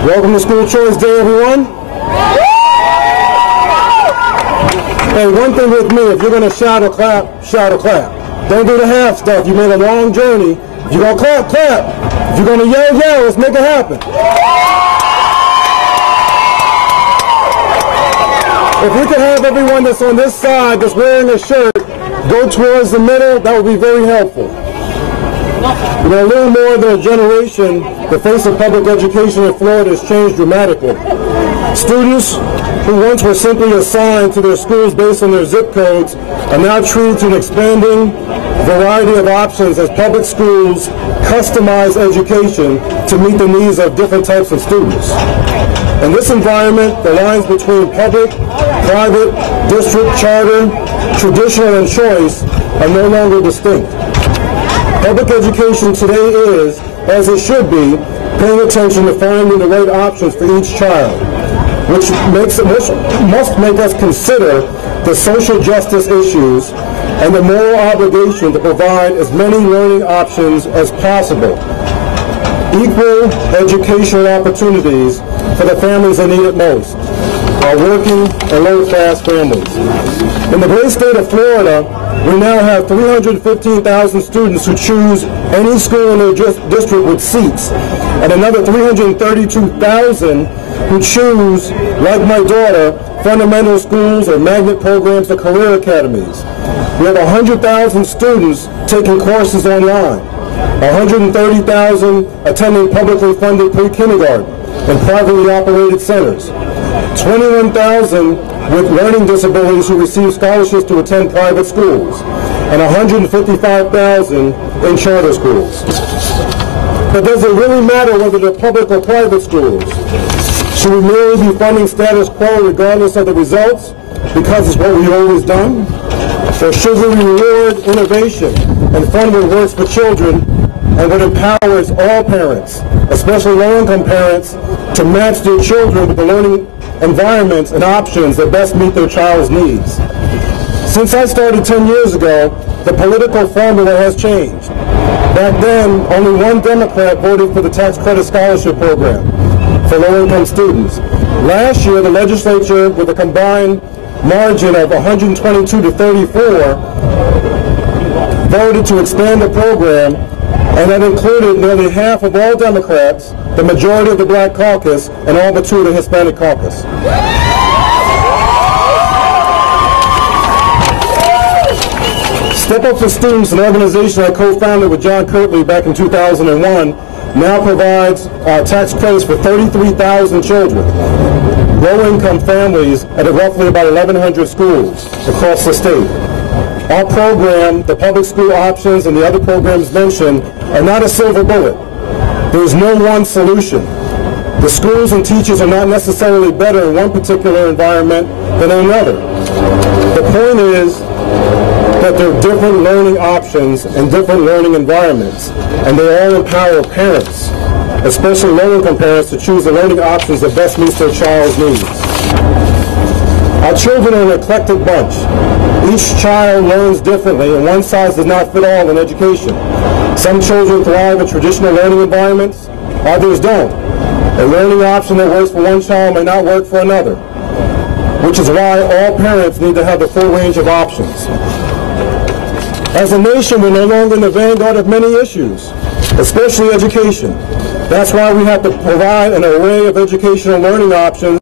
Welcome to School Choice Day, everyone. Hey, one thing with me, if you're going to shout or clap, shout or clap. Don't do the half stuff. You made a long journey. If you're going to clap, clap. If you're going to yell, yell. Let's make it happen. If we could have everyone that's on this side that's wearing a shirt go towards the middle, that would be very helpful. You know, a little more than a generation, the face of public education in Florida has changed dramatically. Students who once were simply assigned to their schools based on their zip codes are now treated to an expanding variety of options as public schools customize education to meet the needs of different types of students. In this environment, the lines between public, private, district, charter, traditional, and choice are no longer distinct. Public education today is, as it should be, paying attention to finding the right options for each child, which must make us consider the social justice issues and the moral obligation to provide as many learning options as possible. Equal educational opportunities for the families that need it most, our working and low-class families. In the great state of Florida, we now have 315,000 students who choose any school in their district with seats, and another 332,000 who choose, like my daughter, fundamental schools or magnet programs or career academies. We have 100,000 students taking courses online, 130,000 attending publicly funded pre-kindergarten and privately operated centers, 21,000 with learning disabilities who receive scholarships to attend private schools, and 155,000 in charter schools. But does it really matter whether they're public or private schools? Should we merely be funding status quo regardless of the results because it's what we've always done? Or should we reward innovation and fund what works for children and what empowers all parents, especially low-income parents, to match their children with the learning environments and options that best meet their child's needs? Since I started 10 years ago, the political formula has changed. Back then, only one Democrat voted for the tax credit scholarship program for low-income students. Last year, the legislature, with a combined margin of 122 to 34, voted to expand the program, and that included nearly half of all Democrats, the majority of the Black caucus, and all but two of the Hispanic caucus. Step Up for Students, an organization I co-founded with John Kirtley back in 2001, now provides tax credits for 33,000 children, low-income families at roughly about 1,100 schools across the state. Our program, the public school options, and the other programs mentioned are not a silver bullet. There is no one solution. The schools and teachers are not necessarily better in one particular environment than in another. The point is that there are different learning options and different learning environments, and they all empower parents, especially low-income parents, to choose the learning options that best meets their child's needs. Our children are an eclectic bunch. Each child learns differently, and one size does not fit all in education. Some children thrive in traditional learning environments, others don't. A learning option that works for one child may not work for another, which is why all parents need to have the full range of options. As a nation, we're no longer in the vanguard of many issues, especially education. That's why we have to provide an array of educational learning options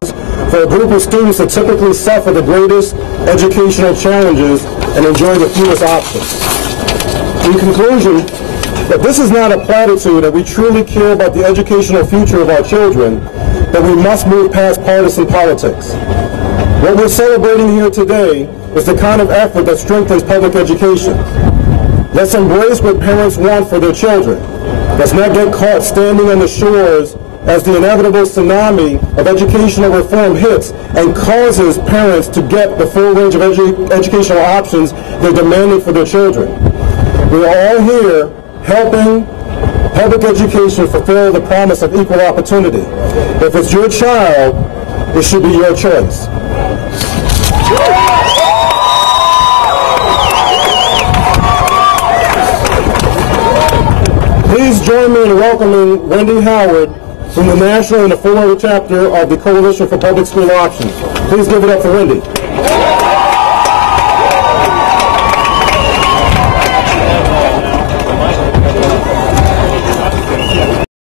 for a group of students that typically suffer the greatest educational challenges and enjoy the fewest options. In conclusion, that this is not a platitude, that we truly care about the educational future of our children, that we must move past partisan politics. What we're celebrating here today is the kind of effort that strengthens public education. Let's embrace what parents want for their children. Let's not get caught standing on the shores as the inevitable tsunami of educational reform hits and causes parents to get the full range of educational options they're demanding for their children. We are all here helping public education fulfill the promise of equal opportunity. If it's your child, it should be your choice. Please join me in welcoming Wendy Howard from the national and the Florida chapter of the Coalition for Public School Options. Please give it up for Wendy.